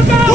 একটি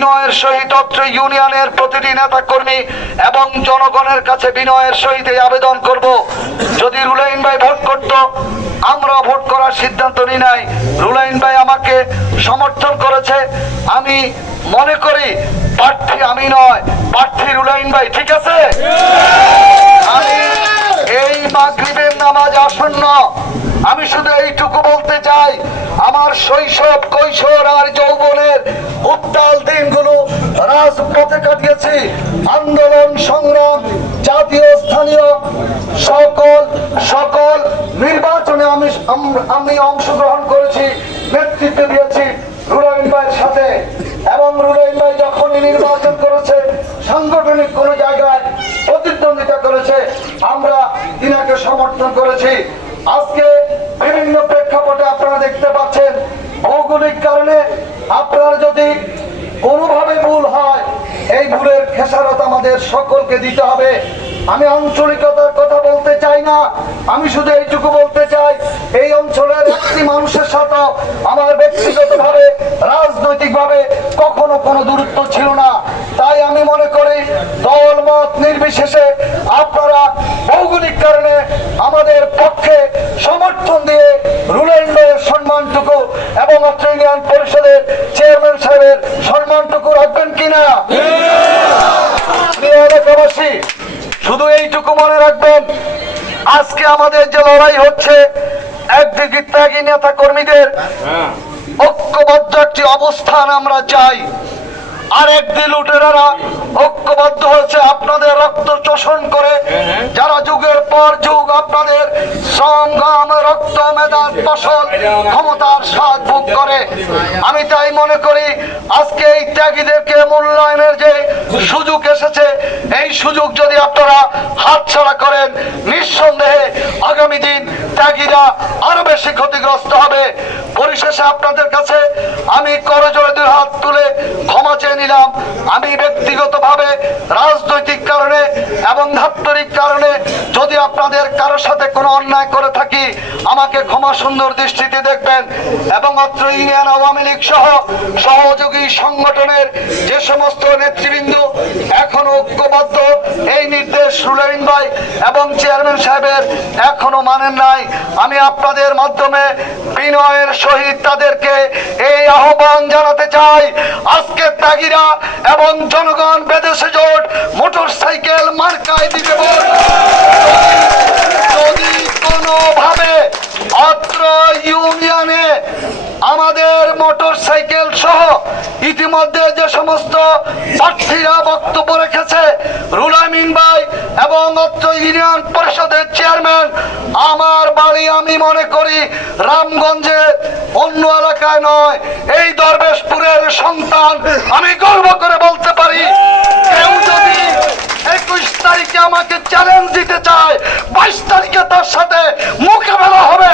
বিনয়ের সহিত ইউনিয়নের প্রতিটি নেতা কর্মী এবং জনগণের কাছে বিনয়ের সহিত আবেদন করব। যদি রুলাইন ভাই ভোট করত আমরা ভোট করার সিদ্ধান্ত নিই নাই। রুলাইন ভাই আমাকে সমর্থন করেছে। আমি মনে করি, প্রার্থী আমি নয়, প্রার্থী রুলাইন ভাই, ঠিক আছে? আমি এই মাগরিবের নামাজ আসন্ন। আমি শুধু এইটুকু বলতে চাই, আমার শৈশব কৈশোর আর যৌবনের উত্তাল দিনগুলো রাজপথে কাটিয়েছি। আন্দোলন, সংগ্রাম, জাতীয়, স্থানীয়, সকল সকল নির্বাচনে আমি আমি অংশগ্রহণ করেছি, নেতৃত্ব দিয়েছি রুলাইন ভাইয়ের সাথে। এবং রুলাইন ভাই যখনই নির্বাচন করেছে, সাংগঠনিক কোন জায়গায় প্রতিদ্বন্দ্বিতা করেছে, আমরা তিনাকে সমর্থন করেছি। আজকে প্রেক্ষাপটে আপনারা দেখতে পাচ্ছেন, ভৌগোলিক কারণে আপনারা যদি কোনোভাবে ভুল হয়, এই ভুলের খেসারত আমাদের সকলকে দিতে হবে। আমি আঞ্চলিকতার কথা বলতে চাই না, আমি শুধু এইটুকু বলতে চাই, এই অঞ্চলের একটি মানুষের সাথে আমার ব্যক্তিগতভাবে, রাজনৈতিকভাবে কখনো কোনো দূরত্ব ছিল না। তাই আমি মনে করি, দল মত নির্বিশেষে আপনারা ভৌগোলিক কারণে আমাদের পক্ষে সমর্থন দিয়ে রুলেন্ডের সম্মানটুকু এবং অত্র ইউনিয়ন পরিষদের চেয়ারম্যান সাহেবের সম্মানটুকু রাখবেন কিনা এলাকাবাসী শুধু এইটুকু মনে রাখবেন আজকে আমাদের যে লড়াই হচ্ছে একদিকে ত্যাগী নেতা কর্মীদের ঐক্যবদ্ধ একটি অবস্থান আমরা চাই। আর একদিন লুটেরারা ঐক্যবদ্ধ হয়েছে আপনাদের রক্ত শোষণ করে। যারা যুগের পর যুগ আপনাদের সংগ্রাম রক্ত মেধার ফসল ক্ষমতার স্বাদ ভোগ করে। আমি তাই মনে করি আজকে এই ত্যাগীদেরকে মূল্যায়নের যে এসেছে, এই সুযোগ যদি আপনারা হাতছাড়া করেন, নিঃসন্দেহে আগামী দিন ত্যাগীরা আরও বেশি ক্ষতিগ্রস্ত হবে। পরিশেষে আপনাদের কাছে আমি করজোড়ে দুই হাত তুলে ক্ষমা চেয়ে নিলাম। আমি ব্যক্তিগতভাবে, রাজনৈতিক কারণে এবং ধাত্তরিক কারণে যদি আপনাদের কারোর সাথে কোনো অন্যায় করে থাকি, আমাকে ক্ষমা সুন্দর দৃষ্টিতে দেখবেন এবং অত্র ইউনিয়ন আওয়ামী লীগ সহ সহযোগী সংগঠনের যে সমস্ত নেতৃবৃন্দ এখনও ঐক্যবদ্ধ এই নির্দেশ রুলাইন ভাই এবং চেয়ারম্যান সাহেবের এখনও মানেন নাই আমি আপনাদের মাধ্যমে বিনয়ের সহিত তাদেরকে এই আহ্বান জানাতে চাই আজকে তাগিরা এবং জনগণ বেদেশে জোট মোটর সাইকেল মার্কায় দিবে। যদি কোনোভাবে অত্র ইউনিয়নে আমাদের মোটর সাইকেল সহ ইতিমধ্যে যে সমস্ত প্রার্থীরা বক্তব্য রেখেছে রুলামিন ভাই এবং অত্র ইউনিয়ন পরিষদের চেয়ারম্যান, আমার বাড়ি আমি মনে করি রামগঞ্জে অন্য এলাকায় নয়, এই দরবেশপুরের সন্তান আমি গর্ব করে বলতে পারি কেউ যদি একুশ তারিখে আমাকে চ্যালেঞ্জ দিতে চায় বাইশ তারিখে তার সাথে মোকাবেলা হবে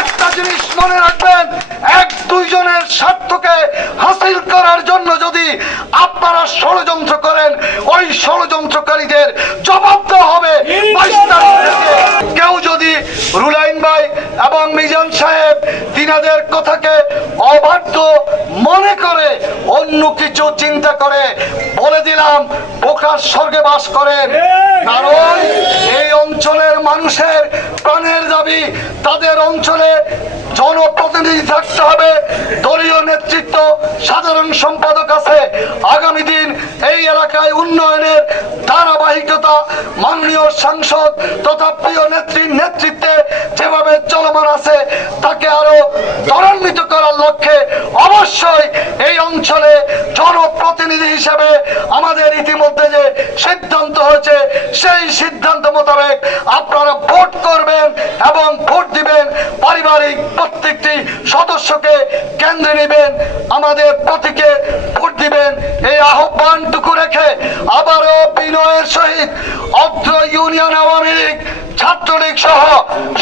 একটা জিনিস মনে রাখবেন এক দুইজনের স্বার্থকে হাসিল করার জন্য যদি যদি আপনারা ষড়যন্ত্র করেন, ওই ষড়যন্ত্রকারীদের জবাব দেওয়া হবে কেউ যদি রুলাইন ভাই এবং মিজান সাহেব তিনাদের কথাকে অবাধ্য মনে করে অন্য কিছু চিন্তা করে, বলে দিলাম, বোকার স্বর্গে বাস করেন। কারণ এই অঞ্চলের মানুষের প্রাণের দাবি, তাদের অঞ্চলে জনপ্রতিনিধি থাকতে হবে। দলীয় নেতৃত্ব, সাধারণ সম্পাদক আছে আগামী দিন এই এলাকায় উন্নয়নের ধারাবাহিকতা মাননীয় সাংসদ তথা প্রিয় নেত্রীর নেতৃত্বে যেভাবে চলমান আছে, তাকে আরও ত্বরান্বিত করার লক্ষ্যে অবশ্যই এই অঞ্চলে জনপ্রতিনিধি হিসেবে আমাদের ইতিমধ্যে যে সিদ্ধান্ত হয়েছে, সেই সিদ্ধান্ত মোতাবেক আপনারা ভোট করবেন এবং ভোট দিবেন পারিবারিক প্রত্যেকটি সদস্যকে কেন্দ্রে নেবেন, আমাদের প্রতীকে ভোট দিবেন এই আহ্বানটুকু রেখে আবারও বিনয়ের সহিত অত্র ইউনিয়ন আওয়ামী লীগ, ছাত্রলীগ সহ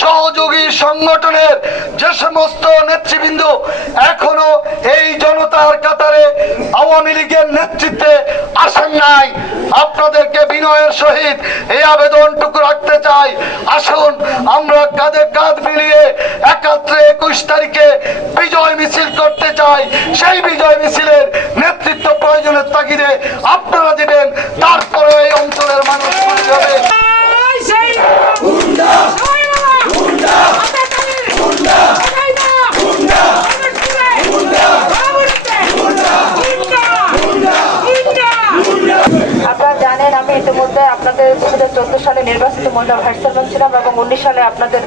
সহযোগী সংগঠনের যে সমস্ত নেতৃবৃন্দ এখনও এই জনতার কাতারে আওয়ামী লীগের নেতৃত্বে আসেন নাই, আপনাদেরকে বিনয়ের সহিত এই আবেদনটুকু রাখতে চাই। আসুন, আমরা কাঁধে কাঁধ মিলিয়ে একাত্রে একুশ তারিখে বিজয় মিছিল করতে চাই। সেই বিজয় মিছিলের নেতৃত্ব প্রয়োজনের তাগিদে সালে নির্বাচিত মহিলা ভাইস চেয়ারম্যান ছিলাম এবং উনিশ সালে আপনাদের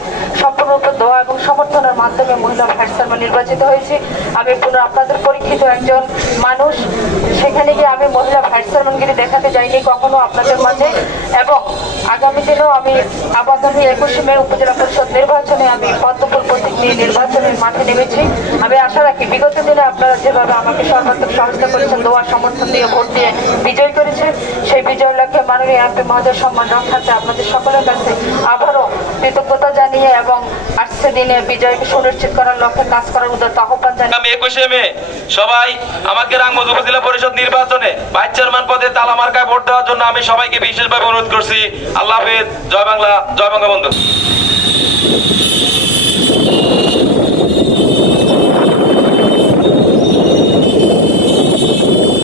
সম্পূর্ণরূপে দোয়া এবং সমর্থনের মাধ্যমে মহিলা ভাইস চেয়ারম্যান নির্বাচিত হয়েছি। আমি পুনঃ আপনাদের পরীক্ষিত একজন মানুষ। সেখানে গিয়ে আমি মহিলা ভাইস চেয়ারম্যানগিরি দেখাতে যাইনি কখনো আপনাদের মাঝে। এবং আগামী দিনেও আমি আগামী একুশে মে উপজেলা পরিষদ নির্বাচনে আমি পদ্মফুল প্রতীক নিয়ে নির্বাচনের মাঠে নেমেছি। আমি আশা রাখি বিগত দিনে আপনারা যেভাবে আমাকে সর্বাত্মক সহায়তা করেছেন, দোয়া, সমর্থন দিয়ে ভোট দিয়ে বিজয় করেছে, সেই বিজয়ের লক্ষ্যে মাননীয় এমপি মহোদয় সম্মান রক্ষার্থে আপনাদের সকলের কাছে আবারও কৃতজ্ঞতা জানিয়ে এবং আসছে দিনে সুনিশ্চিত করার কাজ করার আমি সবাই আমাকে উপজেলা পরিষদ নির্বাচনে পদে তালা ভোট দেওয়ার জন্য আমি সবাইকে বিশেষভাবে অনুরোধ করছি। আল্লাহ হাফেজ, জয় বাংলা, জয় বঙ্গবন্ধু।